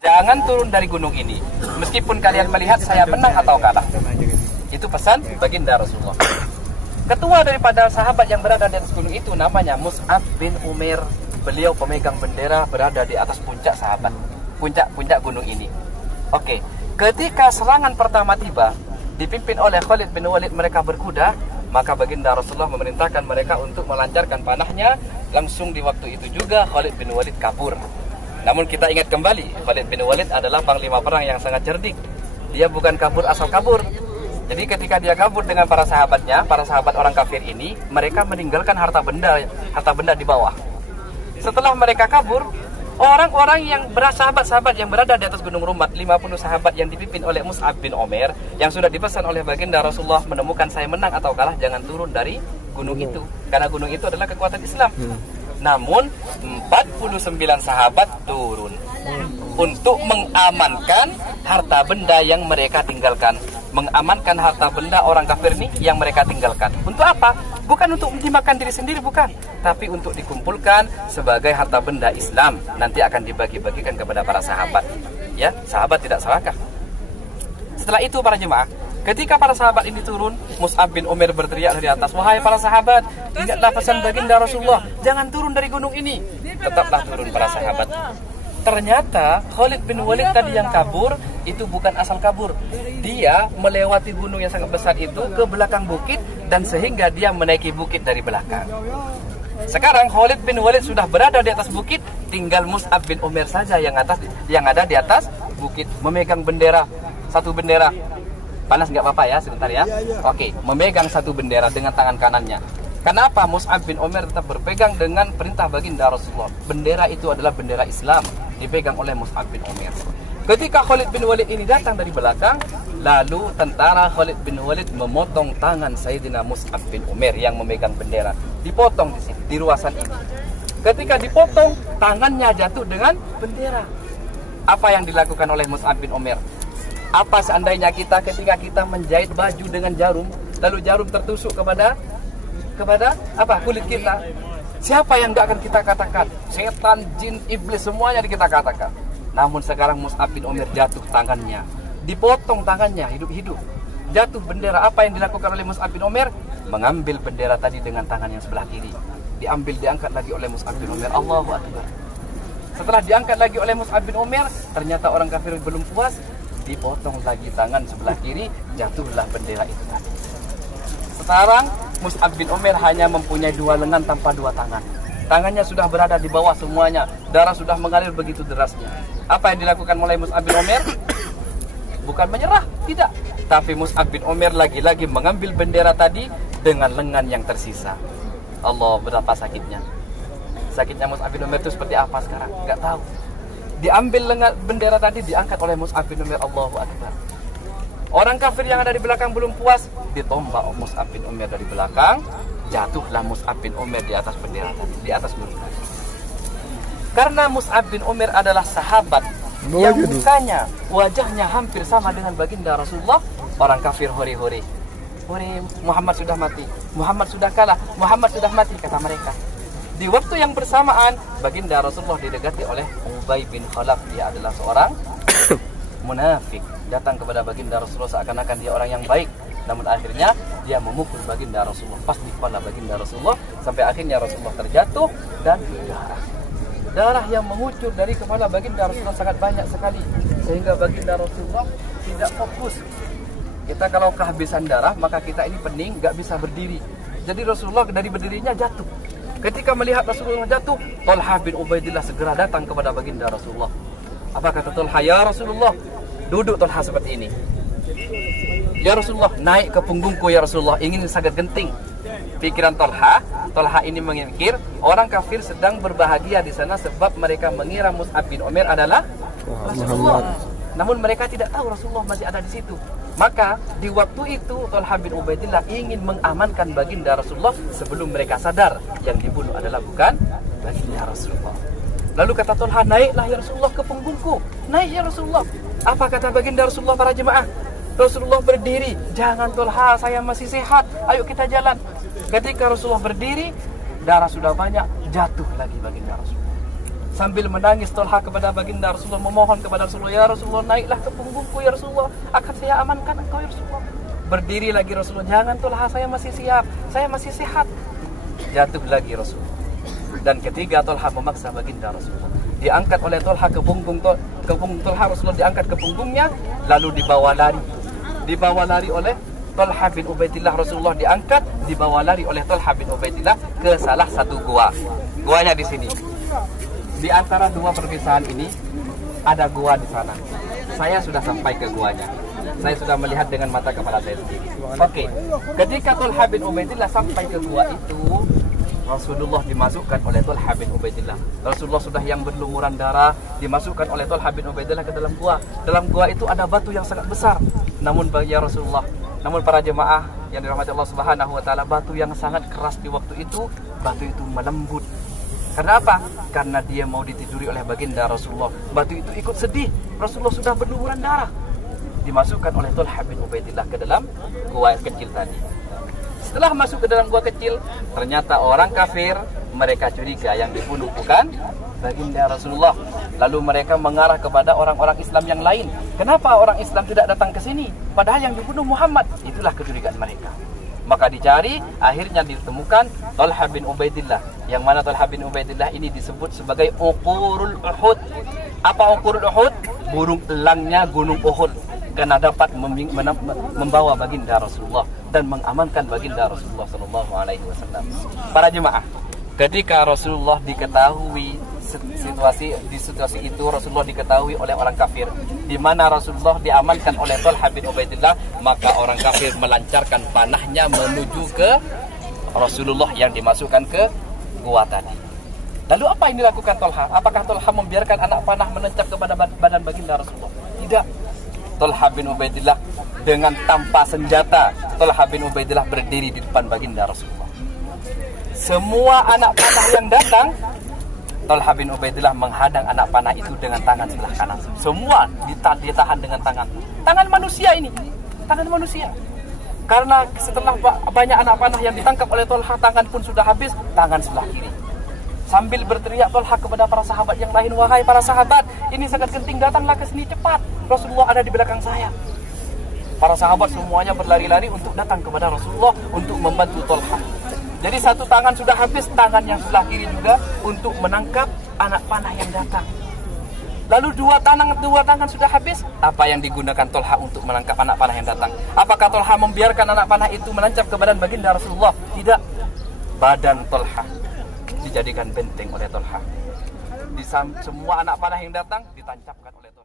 Jangan turun dari gunung ini, meskipun kalian melihat saya menang atau kalah. Itu pesan baginda Rasulullah. Ketua daripada sahabat yang berada di atas gunung itu namanya Mus'ab bin Umair. Beliau pemegang bendera berada di atas puncak sahabat, puncak gunung ini. Oke, ketika serangan pertama tiba, dipimpin oleh Khalid bin Walid, mereka berkuda, maka baginda Rasulullah memerintahkan mereka untuk melancarkan panahnya. Langsung di waktu itu juga Khalid bin Walid kabur. Namun kita ingat kembali, Khalid bin Walid adalah panglima perang yang sangat cerdik. Dia bukan kabur asal kabur. Jadi ketika dia kabur dengan para sahabatnya, para sahabat orang kafir ini, mereka meninggalkan harta benda di bawah. Setelah mereka kabur, orang-orang yang sahabat-sahabat yang berada di atas gunung Rumat, 50 sahabat yang dipimpin oleh Mus'ab bin Umair, yang sudah dipesan oleh baginda Rasulullah, menemukan saya menang atau kalah, jangan turun dari gunung itu, karena gunung itu adalah kekuatan Islam. Namun 49 sahabat turun untuk mengamankan harta benda yang mereka tinggalkan, mengamankan harta benda orang kafir ini yang mereka tinggalkan. Untuk apa? Bukan untuk dimakan diri sendiri, bukan, tapi untuk dikumpulkan sebagai harta benda Islam, nanti akan dibagi-bagikan kepada para sahabat. Ya, sahabat tidak salahkah? Setelah itu para jemaah, ketika para sahabat ini turun, Mus'ab bin Umair berteriak dari atas, "Wahai para sahabat, ingatlah pesan baginda Rasulullah, jangan turun dari gunung ini." Tetaplah turun para sahabat. Ternyata Khalid bin Walid tadi yang kabur itu bukan asal kabur. Dia melewati gunung yang sangat besar itu ke belakang bukit, dan sehingga dia menaiki bukit dari belakang. Sekarang Khalid bin Walid sudah berada di atas bukit, tinggal Mus'ab bin Umair saja yang ada di atas bukit, memegang bendera, satu bendera. Panas nggak apa-apa ya, sebentar ya. Oke, memegang satu bendera dengan tangan kanannya. Kenapa Mus'ab bin Umair tetap berpegang dengan perintah baginda Rasulullah? Bendera itu adalah bendera Islam, dipegang oleh Mus'ab bin Umair. Ketika Khalid bin Walid ini datang dari belakang, lalu tentara Khalid bin Walid memotong tangan Sayyidina Mus'ab bin Umair yang memegang bendera. Dipotong di sini, di ruasan ini. Ketika dipotong, tangannya jatuh dengan bendera. Apa yang dilakukan oleh Mus'ab bin Umair? Apa seandainya ketika kita menjahit baju dengan jarum, lalu jarum tertusuk kepada apa, kulit kita? Siapa yang gak akan kita katakan? Setan, jin, iblis, semuanya kita katakan. Namun sekarang Mus'ab bin Umair jatuh tangannya, dipotong tangannya hidup-hidup, jatuh bendera. Apa yang dilakukan oleh Mus'ab bin Umair? Mengambil bendera tadi dengan tangan yang sebelah kiri, diangkat lagi oleh Mus'ab bin Umair. Allahu Akbar. Setelah diangkat lagi oleh Mus'ab bin Umair, ternyata orang kafir belum puas, dipotong lagi tangan sebelah kiri, jatuhlah bendera itu tadi. Sekarang Mus'ab bin Umair hanya mempunyai dua lengan tanpa dua tangan. Tangannya sudah berada di bawah semuanya, darah sudah mengalir begitu derasnya. Apa yang dilakukan oleh Mus'ab bin Umair? Bukan menyerah, tidak. Tapi Mus'ab bin Umair lagi-lagi mengambil bendera tadi dengan lengan yang tersisa. Allah, betapa sakitnya. Sakitnya Mus'ab bin Umair itu seperti apa sekarang? Gak tahu. Diambil lengan bendera tadi, diangkat oleh Mus'ab bin Umair. Allahu Akbar. Orang kafir yang ada di belakang belum puas, ditombak Mus'ab bin Umair dari belakang, jatuhlah Mus'ab bin Umair di atas bendera tadi, di atas gunung. Karena Mus'ab bin Umair adalah sahabat yang mukanya, wajahnya hampir sama dengan baginda Rasulullah, orang kafir hore-hore. Hore, Muhammad sudah mati, Muhammad sudah kalah, Muhammad sudah mati, kata mereka. Di waktu yang bersamaan, baginda Rasulullah didekati oleh Ubay bin Khalaf. Dia adalah seorang munafik, datang kepada baginda Rasulullah seakan-akan dia orang yang baik. Namun akhirnya dia memukul baginda Rasulullah pas di kepala baginda Rasulullah, sampai akhirnya Rasulullah terjatuh dan darah yang mengucur dari kepala baginda Rasulullah sangat banyak sekali, sehingga baginda Rasulullah tidak fokus. Kita kalau kehabisan darah, maka kita ini pening, gak bisa berdiri. Jadi Rasulullah dari berdirinya jatuh. Ketika melihat Rasulullah jatuh, Talha bin Ubaidillah segera datang kepada baginda Rasulullah. Apa kata Talha? Ya Rasulullah, duduk Talha seperti ini. Ya Rasulullah, naik ke punggungku ya Rasulullah, ingin sangat genting. Pikiran Talha ini memikir orang kafir sedang berbahagia di sana sebab mereka mengira Mus'ab bin Umair adalah Rasulullah. Namun mereka tidak tahu Rasulullah masih ada di situ. Maka di waktu itu Talha bin Ubaidillah ingin mengamankan baginda Rasulullah sebelum mereka sadar yang dibunuh adalah bukan baginda Rasulullah. Lalu kata Talha, naiklah ya Rasulullah ke punggungku. Naik ya Rasulullah. Apa kata baginda Rasulullah para jemaah? Rasulullah berdiri. Jangan Talha, saya masih sehat, ayo kita jalan. Ketika Rasulullah berdiri, darah sudah banyak, jatuh lagi baginda Rasulullah. Sambil menangis Tolha kepada baginda Rasulullah, memohon kepada Rasulullah, ya Rasulullah, naiklah ke punggungku ya Rasulullah, akan saya amankan engkau ya Rasulullah. Berdiri lagi Rasulullah, jangan Tolha, saya masih siap, saya masih sehat. Jatuh lagi Rasulullah. Dan ketiga Tolha memaksa baginda Rasulullah, diangkat oleh Tolha ke punggung Tolha, Rasulullah diangkat ke punggungnya, lalu dibawa lari oleh Tolha bin Ubaidillah. Rasulullah diangkat, dibawa lari oleh Tolha bin Ubaidillah ke salah satu gua. Guanya di sini. Di antara dua perpisahan ini ada gua di sana. Saya sudah sampai ke guanya. Saya sudah melihat dengan mata kepala saya sendiri. Oke. Ketika Tolha bin Ubaidillah sampai ke gua itu, Rasulullah dimasukkan oleh Tolha bin Ubaidillah. Rasulullah sudah yang berlumuran darah, dimasukkan oleh Tolha bin Ubaidillah ke dalam gua. Dalam gua itu ada batu yang sangat besar. Namun para jemaah yang dirahmati Allah Subhanahu wa taala, batu yang sangat keras di waktu itu, batu itu melembut. Karena apa? Karena dia mau ditiduri oleh baginda Rasulullah. Batu itu ikut sedih. Rasulullah sudah berlumuran darah. Dimasukkan oleh Tolha bin Ubaidillah ke dalam gua kecil tadi. Setelah masuk ke dalam gua kecil, ternyata orang kafir, mereka curiga yang dibunuh bukan baginda Rasulullah. Lalu mereka mengarah kepada orang-orang Islam yang lain. Kenapa orang Islam tidak datang ke sini? Padahal yang dibunuh Muhammad. Itulah kecurigaan mereka. Maka dicari, akhirnya ditemukan Tolha bin Ubaidillah. Yang mana Tolha bin Ubaidillah ini disebut sebagai Uqurul Uhud. Apa Uqurul Uhud? Burung elangnya gunung Uhud. Karena dapat membawa baginda Rasulullah dan mengamankan baginda Rasulullah SAW. Para jemaah, ketika Rasulullah diketahui di situasi itu, Rasulullah diketahui oleh orang kafir, di mana Rasulullah diamankan oleh Tolha bin Ubaidillah, maka orang kafir melancarkan panahnya menuju ke Rasulullah yang dimasukkan ke gua tadi. Lalu apa yang dilakukan Tolha? Apakah Tolha membiarkan anak panah menancap kepada badan baginda Rasulullah? Tidak. Tolha bin Ubaidillah dengan tanpa senjata, Tolha bin Ubaidillah berdiri di depan baginda Rasulullah. Semua anak panah yang datang, Tolha bin Ubaidillah menghadang anak panah itu dengan tangan sebelah kanan. Semua ditahan dengan tangan manusia ini, tangan manusia. Karena setelah banyak anak panah yang ditangkap oleh Tolha, tangan pun sudah habis, tangan sebelah kiri. Sambil berteriak Tolha kepada para sahabat yang lain, wahai para sahabat, ini sangat genting, datanglah ke sini cepat. Rasulullah ada di belakang saya. Para sahabat semuanya berlari-lari untuk datang kepada Rasulullah untuk membantu Tolha. Jadi satu tangan sudah habis, tangan yang sebelah kiri juga untuk menangkap anak panah yang datang. Lalu dua tangan sudah habis, apa yang digunakan Tolha untuk menangkap anak panah yang datang? Apakah Tolha membiarkan anak panah itu menancap ke badan baginda Rasulullah? Tidak. Badan Tolha dijadikan benteng oleh Tolha. Semua anak panah yang datang ditancapkan oleh Tolha.